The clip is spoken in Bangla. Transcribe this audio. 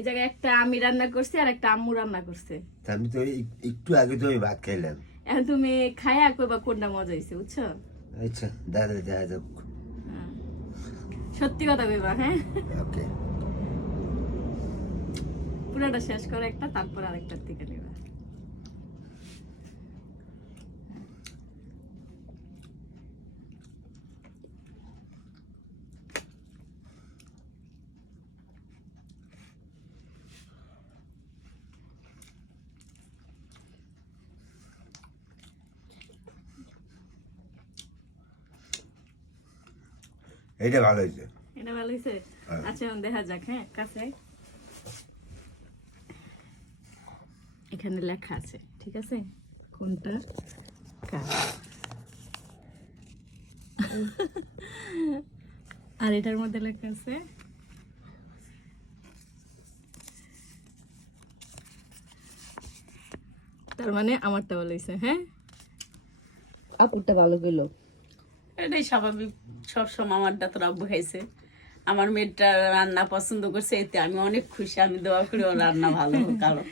এই জায়গায় একটা আমি রান্না করছি আর একটা আম্মু রান্না করছে। আমি তো একটু আগে তো ভাত খাইলাম। এখন তুমি খায়া কইবা কোনটা মজা হইছে, বুঝছো? আচ্ছা দাদা দেখা যাক। সত্যি কথা কইবা, হ্যাঁ? ওকে। পুরোটা শেষ করে একটা, তারপর আরেকটার থেকে নেবা। এটা ভালো হয়েছে। এটা ভালো হয়েছে। আচ্ছা এখন দেখা যাক, হ্যাঁ কাছে এখানে লেখা আছে, ঠিক আছে কোনটা কার। আর এটার মধ্যে লেখা আছে তার মানে আমারটা ভালো হয়েছে। হ্যাঁ আপুরটা ভালো গেল। এটাই স্বাভাবিক, সবসময় আমারটা তো আব্বু খাইছে, আমার মেয়েটা রান্না পছন্দ করছে, এতে আমি অনেক খুশি। আমি দোয়া করি ওর রান্না ভালো হোক আরো।